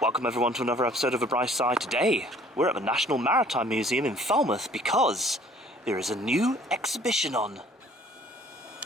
Welcome everyone to another episode of A Bright Side. Today we're at the National Maritime Museum in Falmouth because there is a new exhibition on,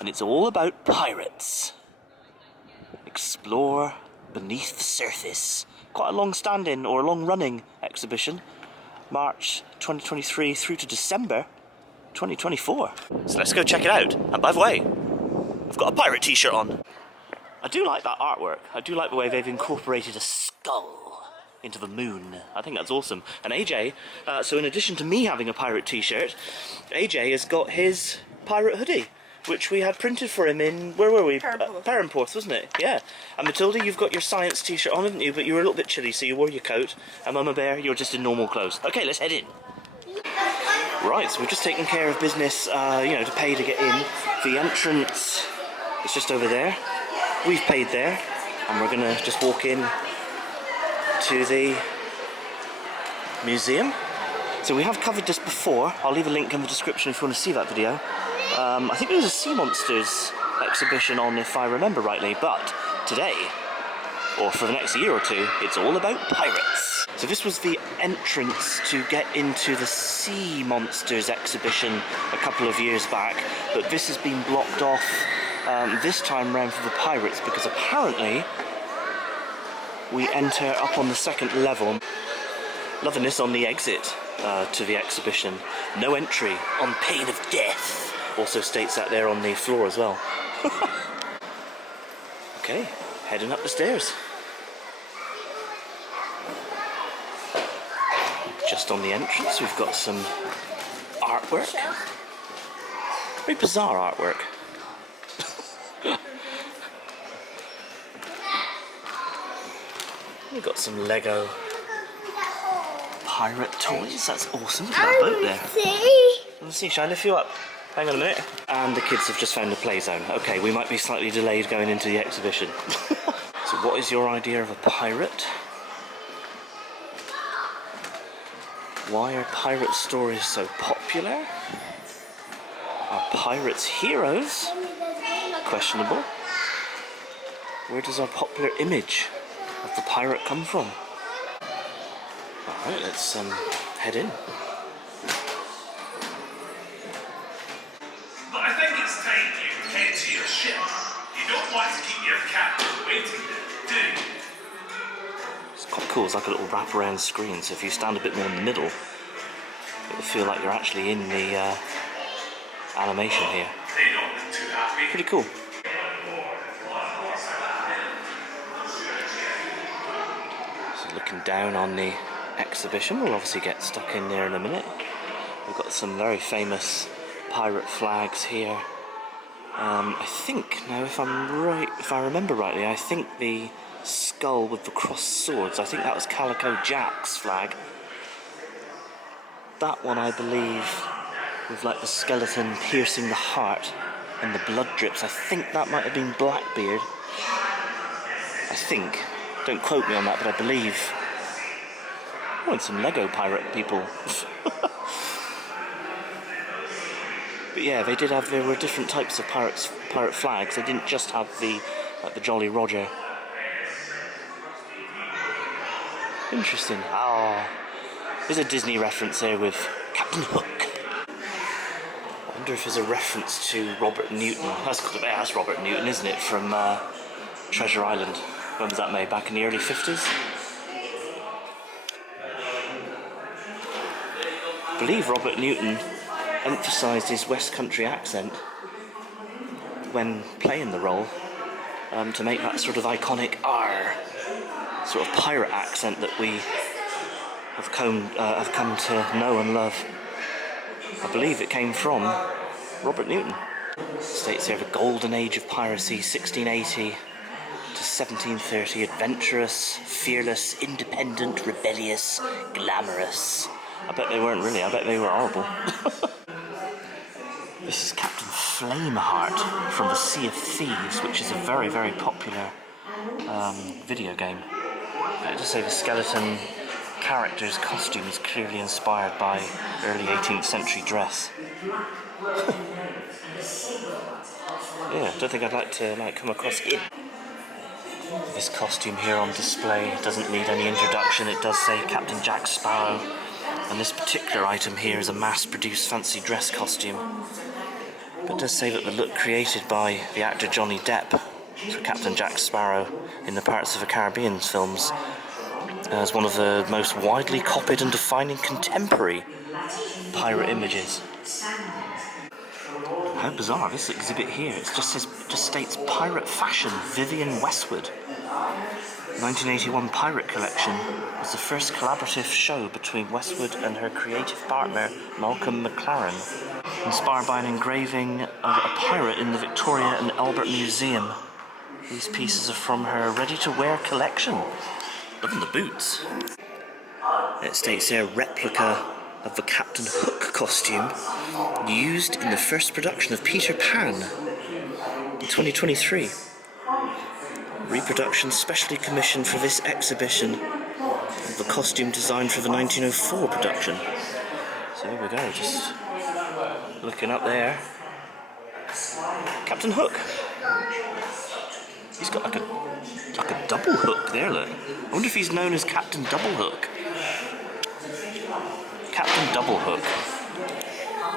and it's all about pirates. Explore beneath the surface. Quite a long-standing or a long-running exhibition, March 2023 through to December 2024. So let's go check it out. And by the way, I've got a pirate t-shirt on. I do like that artwork. I do like the way they've incorporated a skull into the moon. I think that's awesome. And AJ, so in addition to me having a pirate t-shirt, AJ has got his pirate hoodie, which we had printed for him in, where were we? Perranporth, wasn't it? Yeah. And Matilda, you've got your science t-shirt on, haven't you? But you were a little bit chilly, so you wore your coat. And Mama Bear, you're just in normal clothes. Okay, let's head in. Right, so we're just taking care of business, to pay to get in. The entrance is just over there. We've paid there, and we're gonna just walk in to the museum. So we have covered this before. I'll leave a link in the description if you want to see that video. I think there was a sea monsters exhibition on, if I remember rightly, but today, or for the next year or two, it's all about pirates. So this was the entrance to get into the sea monsters exhibition a couple of years back, but this has been blocked off this time round for the pirates, because apparently we enter up on the second level. Loving this on the exit to the exhibition. No entry on pain of death. Also states that there on the floor as well. Okay, heading up the stairs. Just on the entrance we've got some artwork. Very bizarre artwork. We've got some Lego pirate toys. That's awesome. Look at that boat there. Let's see, shall I lift you up? Hang on a minute. And the kids have just found a play zone. Okay, we might be slightly delayed going into the exhibition. So what is your idea of a pirate? Why are pirate stories so popular? Are pirates heroes? Questionable. Where does our popular image of the pirate come from? Alright, let's head in. But I think it's time you head to your ship. You don't want to keep your captain waiting, do you? It's quite cool, it's like a little wraparound screen, so if you stand a bit more in the middle, it'll feel like you're actually in the animation here. They don't look too happy. Pretty cool. So looking down on the exhibition, we'll obviously get stuck in there in a minute. We've got some very famous pirate flags here. I think, now if I remember rightly, I think the skull with the crossed swords, I think that was Calico Jack's flag. That one, I believe, with like the skeleton piercing the heart and the blood drips, I think that might have been Blackbeard. I think. Don't quote me on that, but I believe. Oh, and some Lego pirate people. But yeah, there were different types of pirate flags. They didn't just have the Jolly Roger. Interesting. Oh, there's a Disney reference there with Captain Hook. I wonder if there's a reference to Robert Newton. That's Robert Newton, isn't it? From Treasure Island. When was that made? Back in the early 50s? I believe Robert Newton emphasised his West Country accent when playing the role to make that sort of iconic R sort of pirate accent that we have come to know and love. I believe it came from Robert Newton. States here the golden age of piracy, 1680 to 1730, adventurous, fearless, independent, rebellious, glamorous. I bet they weren't really, I bet they were horrible. This is Captain Flameheart from the Sea of Thieves, which is a very, very popular video game. But to say the skeleton character's costume is clearly inspired by early 18th century dress. Yeah, I don't think I'd like to come across it. This costume here on display doesn't need any introduction. It does say Captain Jack Sparrow, and this particular item here is a mass-produced fancy dress costume. But it does say that the look created by the actor Johnny Depp for Captain Jack Sparrow in the Pirates of the Caribbean films is one of the most widely copied and defining contemporary pirate images. How bizarre, this exhibit here, it just states Pirate Fashion, Vivienne Westwood. 1981 Pirate Collection was the first collaborative show between Westwood and her creative partner Malcolm McLaren, inspired by an engraving of a pirate in the Victoria and Albert Museum. These pieces are from her ready-to-wear collection. Loving the boots. It states here, replica of the Captain Hook costume used in the first production of Peter Pan in 2023. Reproduction specially commissioned for this exhibition of the costume designed for the 1904 production. So there we go, just looking up there. Captain Hook. He's got like a double hook there, look. I wonder if he's known as Captain Double Hook. Captain Double Hook.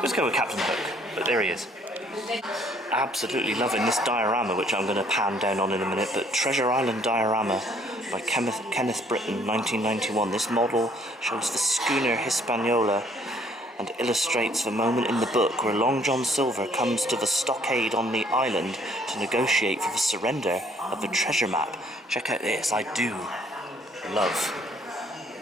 Let's go with Captain Hook, but there he is. Absolutely loving this diorama, which I'm going to pan down on in a minute, but Treasure Island diorama by Kenneth Britton, 1991. This model shows the schooner Hispaniola and illustrates the moment in the book where Long John Silver comes to the stockade on the island to negotiate for the surrender of the treasure map. Check out this, I do love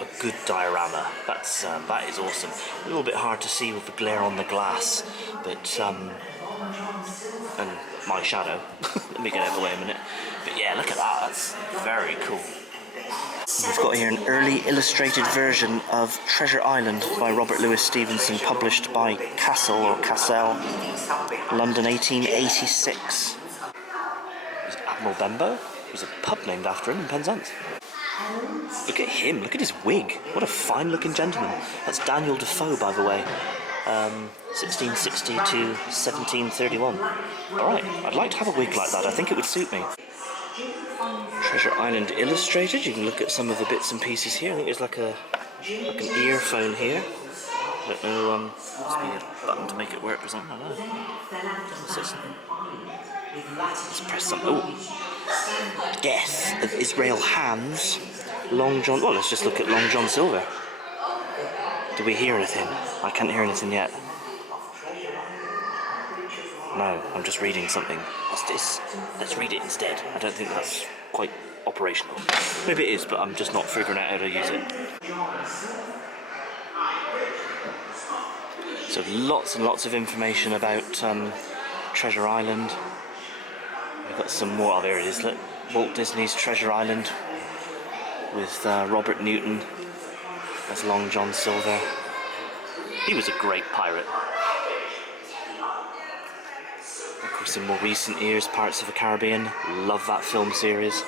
a good diorama. That is awesome. A little bit hard to see with the glare on the glass, but and my shadow. Let me get out of the way a minute. But yeah, look at that. That's very cool. We've got here an early illustrated version of Treasure Island by Robert Louis Stevenson, published by Cassell, London 1886. There's Admiral Benbow. There's a pub named after him in Penzance. Look at him, look at his wig. What a fine looking gentleman. That's Daniel Defoe, by the way. 1660 to 1731. Alright, I'd like to have a wig like that. I think it would suit me. Treasure Island Illustrated. You can look at some of the bits and pieces here. I think there's like an earphone here. I don't know, must be a button to make it work or something. I don't know. What's this? Let's press something. Oh! Death of Israel Hands. Long John. Well, let's just look at Long John Silver. Do we hear anything? I can't hear anything yet. No, I'm just reading something. What's this? Let's read it instead. I don't think that's quite operational. Maybe it is, but I'm just not figuring out how to use it. So lots and lots of information about Treasure Island. We've got some more. Oh, there it is. Look, Walt Disney's Treasure Island with Robert Newton as Long John Silver. He was a great pirate. Of course, in more recent years, Pirates of the Caribbean. Love that film series.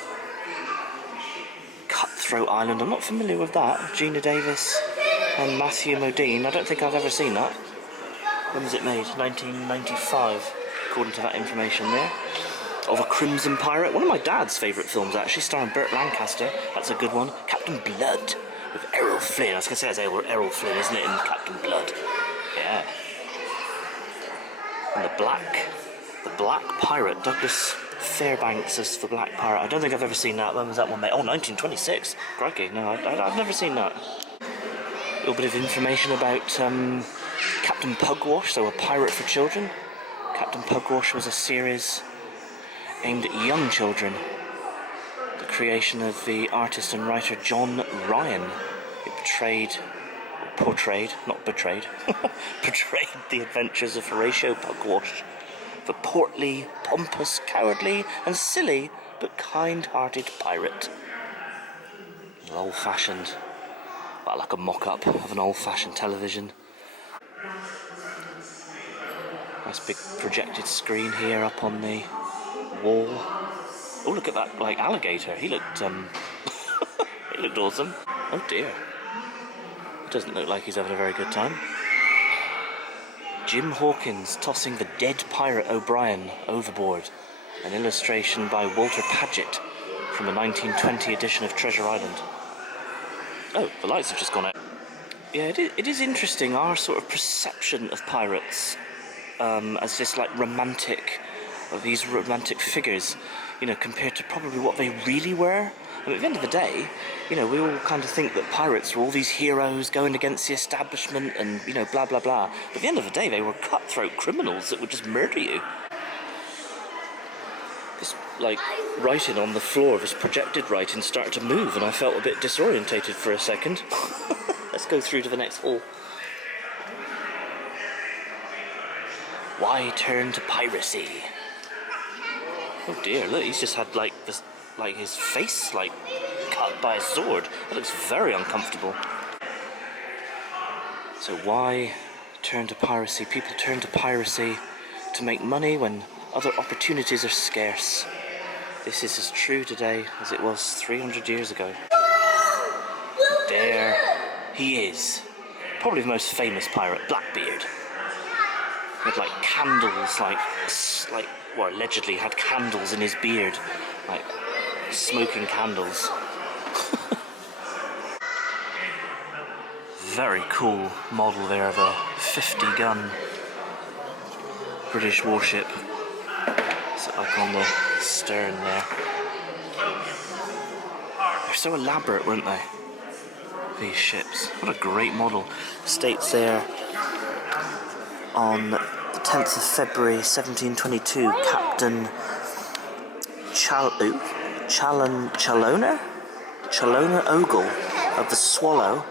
Cutthroat Island. I'm not familiar with that. Gina Davis and Matthew Modine. I don't think I've ever seen that. When was it made? 1995, according to that information there. Of a Crimson Pirate. One of my dad's favourite films, actually, starring Burt Lancaster. That's a good one. Captain Blood with Errol Flynn. I was going to say it's Errol Flynn, isn't it, in Captain Blood? Yeah. And the Black Pirate. Douglas Fairbanks as the Black Pirate. I don't think I've ever seen that. When was that one made? Oh, 1926. Crikey, no, I've never seen that. A little bit of information about Captain Pugwash, so a pirate for children. Captain Pugwash was a series aimed at young children. The creation of the artist and writer John Ryan. It portrayed the adventures of Horatio Pugwash, the portly, pompous, cowardly and silly but kind-hearted pirate. An old-fashioned, well, like a mock-up of an old-fashioned television. Nice big projected screen here up on the wall. Oh, look at that, like, alligator. He looked, he looked awesome. Oh dear. It doesn't look like he's having a very good time. Jim Hawkins tossing the dead pirate O'Brien overboard. An illustration by Walter Paget from a 1920 edition of Treasure Island. Oh, the lights have just gone out. Yeah, it is interesting, our sort of perception of pirates as this like romantic, of these romantic figures, you know, compared to probably what they really were. I mean, at the end of the day, you know, we all kind of think that pirates were all these heroes going against the establishment and, you know, blah blah blah. But at the end of the day, they were cutthroat criminals that would just murder you. This, like, writing on the floor, this projected writing started to move and I felt a bit disorientated for a second. Let's go through to the next hall. Why turn to piracy? Oh dear, look, he's just had like this, like his face like cut by a sword. That looks very uncomfortable. So why turn to piracy? People turn to piracy to make money when other opportunities are scarce. This is as true today as it was 300 years ago. There he is. Probably the most famous pirate, Blackbeard. With like candles, like well, allegedly had candles in his beard, like smoking candles. Very cool model there of a 50-gun British warship. So like on the stern there. They're so elaborate, weren't they? These ships. What a great model. States there on the 10th of February 1722, Captain Challoner Ogle of the Swallow,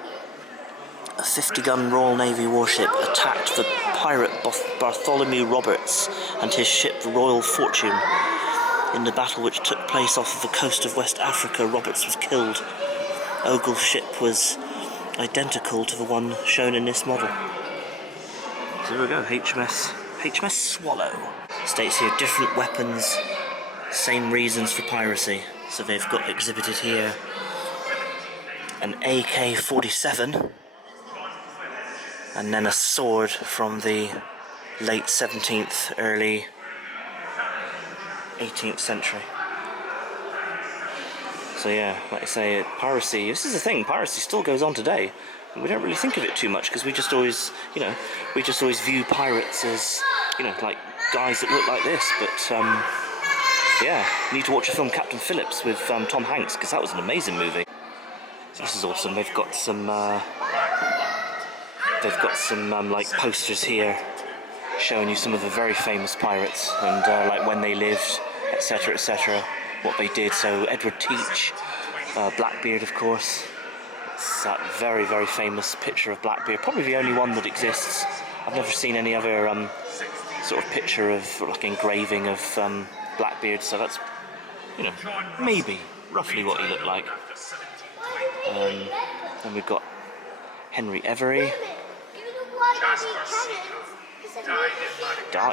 a 50-gun Royal Navy warship, attacked the pirate Bartholomew Roberts and his ship the Royal Fortune. In the battle which took place off of the coast of West Africa, Roberts was killed. Ogle's ship was identical to the one shown in this model. So there we go, HMS Swallow. States here different weapons, same reasons for piracy. So they've got exhibited here an AK-47 and then a sword from the late 17th, early 18th century. So yeah, like I say, piracy, this is the thing, piracy still goes on today. We don't really think of it too much because we just always, you know, view pirates as, you know, like guys that look like this. But yeah, you need to watch a film Captain Phillips with Tom Hanks because that was an amazing movie. So this is awesome. They've got some like posters here showing you some of the very famous pirates and like when they lived, etc., etc., what they did. So Edward Teach, Blackbeard, of course. It's that very, very famous picture of Blackbeard, probably the only one that exists. I've never seen any other sort of picture of, like, engraving of Blackbeard, so that's, you know, maybe roughly what he looked like. Then we've got Henry Every.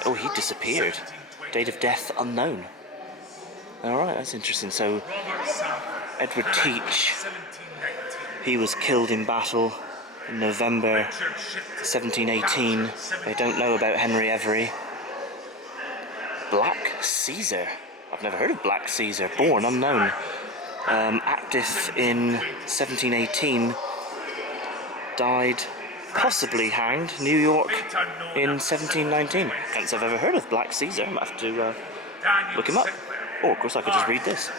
Oh, he disappeared. Date of death unknown. Alright, that's interesting. So, Edward Teach, he was killed in battle in November 1718. They don't know about Henry Every. Black Caesar. I've never heard of Black Caesar. Born unknown. Active in 1718. Died, possibly hanged, New York in 1719. Can't say I've ever heard of Black Caesar. I might have to look him up. Or, of course, I could just read this.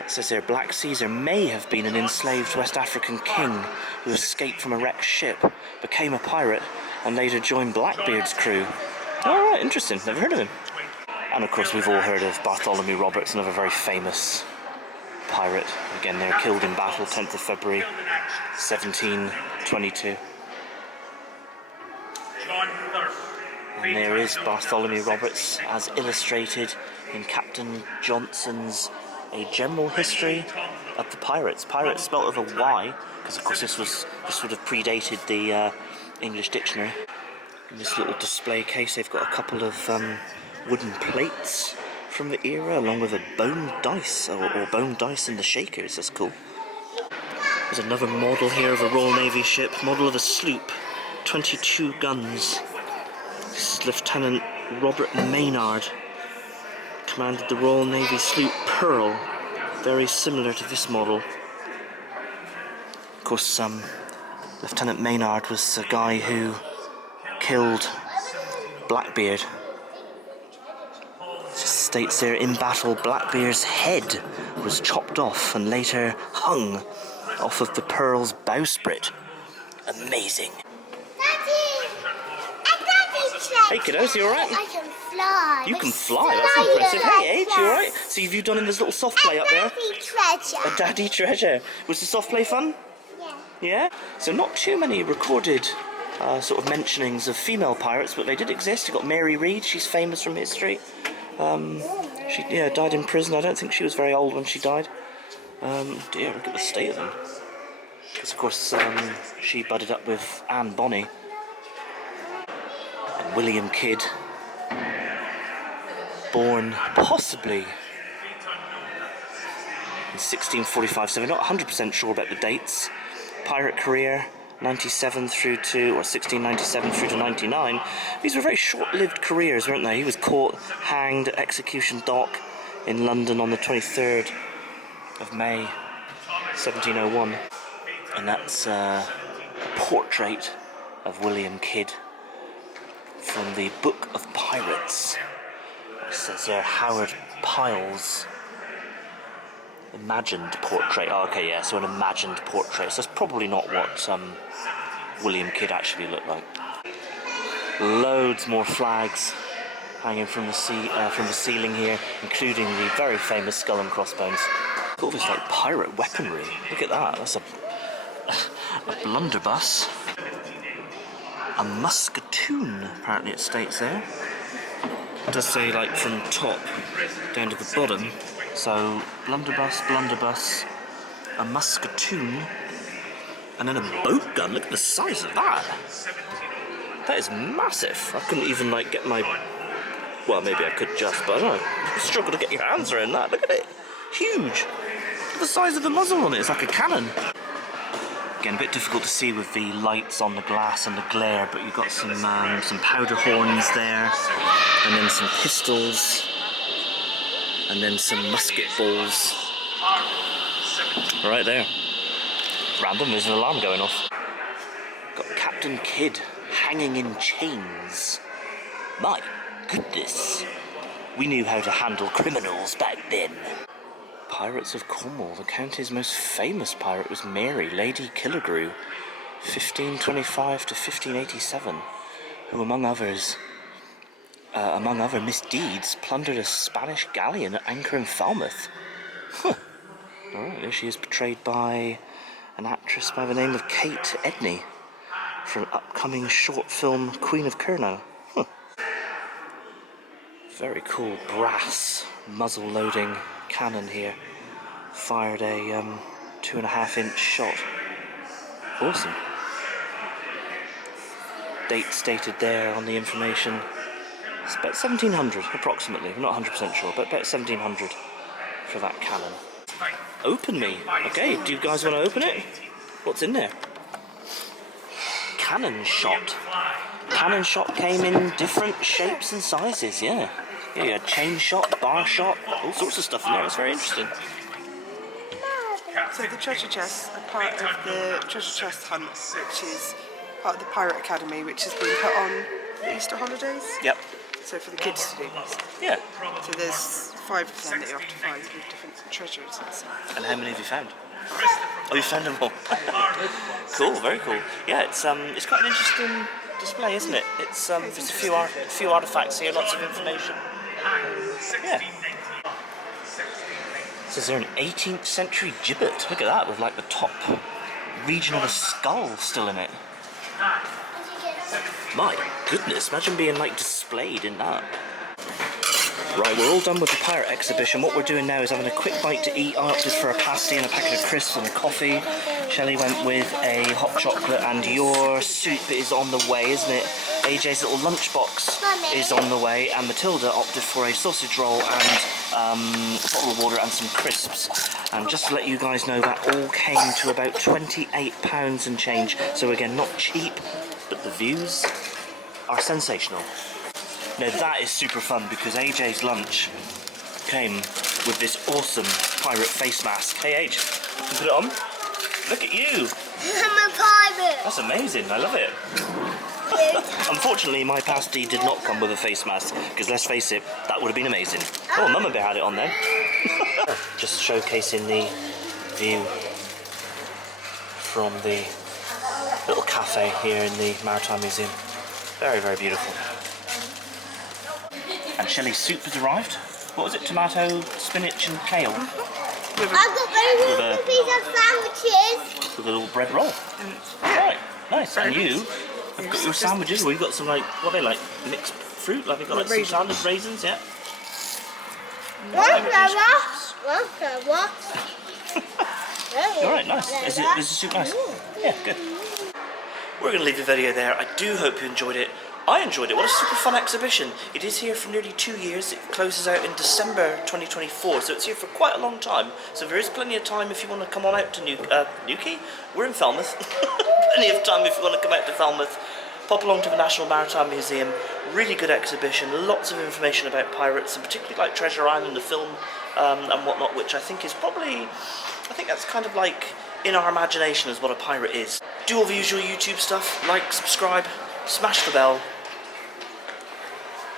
It says here, Black Caesar may have been an enslaved West African king who escaped from a wrecked ship, became a pirate, and later joined Blackbeard's crew. Alright, interesting. Never heard of him. And, of course, we've all heard of Bartholomew Roberts, another very famous pirate. Again, they're killed in battle, 10th of February, 1722. And there is Bartholomew Roberts, as illustrated in Captain Johnson's A General History of the Pirates. Pirates spelt with a Y, because of course this would have predated the English dictionary. In this little display case, they've got a couple of wooden plates from the era, along with a bone dice, or bone dice and the shakers. That's cool. There's another model here of a Royal Navy ship, model of a sloop, 22 guns. This is Lieutenant Robert Maynard, commanded the Royal Navy sloop Pearl very similar to this model. Of course, Lieutenant Maynard was the guy who killed Blackbeard. It just states there, in battle, Blackbeard's head was chopped off and later hung off of the Pearl's bowsprit. Amazing. Daddy! Hey kiddos, you alright? I can fly. You can fly, that's impressive. Hey Age, you alright? So have you done in this little soft play up there? Daddy treasure. A daddy treasure. Was the soft play fun? Yeah. Yeah? So not too many recorded sort of mentionings of female pirates, but they did exist. You've got Mary Read, she's famous from history. She died in prison. I don't think she was very old when she died. Dear, look at the state of them. Because of course she budded up with Anne Bonny and William Kidd, born possibly in 1645, so we're not 100% sure about the dates. Pirate career 97 through to, or 1697 through to 99. These were very short-lived careers, weren't they? He was caught, hanged at Execution Dock in London on the 23rd of May 1701. And that's a portrait of William Kidd from the Book of Pirates. It says there, Howard Pyle's imagined portrait. Oh, okay, yeah, so an imagined portrait. So that's probably not what William Kidd actually looked like. Loads more flags hanging from the ceiling here, including the very famous skull and crossbones. All this like pirate weaponry. Look at that. That's a blunderbuss. A musketoon, apparently it states there. It does say like from top down to the bottom. So blunderbuss, a musketoon, and then a boat gun. Look at the size of that. That is massive. I couldn't even like get my... Well, maybe I could just, but I don't know. You struggle to get your hands around that. Look at it. Huge. Look at the size of the muzzle on it. It's like a cannon. Again, a bit difficult to see with the lights on the glass and the glare, but you've got some powder horns there, and then some pistols, and then some musket balls. Right there. Random, there's an alarm going off. Got Captain Kidd hanging in chains. My goodness. We knew how to handle criminals back then. Pirates of Cornwall. The county's most famous pirate was Mary, Lady Killigrew, 1525 to 1587, who among other misdeeds plundered a Spanish galleon at anchor in Falmouth. Huh. Alright, there she is, portrayed by an actress by the name of Kate Edney for an upcoming short film Queen of Kurnow. Huh. Very cool brass muzzle loading cannon here. Fired a 2.5-inch shot. Awesome. Date stated there on the information. It's about 1700 approximately. I'm not 100% sure, but about 1700 for that cannon. Open me. Okay, do you guys want to open it? What's in there? Cannon shot. Cannon shot came in different shapes and sizes, yeah. Yeah, you had chain shot, bar shot, all sorts of stuff in there. It's very interesting. So the treasure chests are part of the treasure chest hunt, which is part of the Pirate Academy, which has been put on the Easter holidays. Yep. So for the kids to do this. Yeah. So there's 5 of them that you have to find with different treasures and stuff. And how many have you found? Oh, you found them all. Cool, very cool. Yeah, it's quite an interesting display, isn't it? It's there's a few artifacts here, lots of information. Yeah. So is there an 18th century gibbet? Look at that, with like the top region of a skull still in it. My goodness, imagine being like displayed in that. Right, we're all done with the pirate exhibition. What we're doing now is having a quick bite to eat. I opted for a pasty and a packet of crisps and a coffee. Shelley went with a hot chocolate, and your soup is on the way, isn't it? AJ's little lunchbox is on the way, and Matilda opted for a sausage roll and a bottle of water and some crisps. And just to let you guys know, that all came to about £28 and change. So again, not cheap, but the views are sensational. Now that is super fun, because AJ's lunch came with this awesome pirate face mask. Hey, Age, you can put it on. Look at you. I'm a pirate. That's amazing. I love it. Unfortunately, my pasty did not come with a face mask, because let's face it, that would have been amazing. Oh, Mama Bear had it on there. Just showcasing the view from the little cafe here in the Maritime Museum. Very, very beautiful. And Shelley's soup has arrived. What was it? Tomato, spinach and kale? I've got very piece of sandwiches. With a little bread roll. Right, nice. And you have got your sandwiches, or you've got some, like, what are they like? Mixed fruit? Like, you've got like some salad, raisins, yeah? Alright, nice. Is the soup nice? Yeah, good. We're going to leave the video there. I do hope you enjoyed it. I enjoyed it. What a super fun exhibition. It is here for nearly 2 years. It closes out in December 2024, so it's here for quite a long time. So there is plenty of time if you want to come on out to Newquay. We're in Falmouth. Plenty of time if you want to come out to Falmouth. Pop along to the National Maritime Museum. Really good exhibition. Lots of information about pirates, and particularly like Treasure Island, the film, and whatnot, which I think is probably... I think that's kind of like in our imagination as what a pirate is. Do all the usual YouTube stuff. Like, subscribe, smash the bell.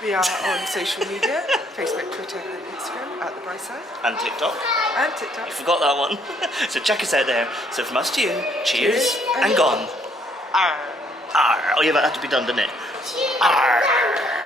We are on social media, Facebook, Twitter and Instagram at The Brightside. And TikTok. And TikTok. You forgot that one. So check us out there. So from us to you, cheers and gone. Arr. Arr. Oh yeah, that had to be done, didn't it? Arr.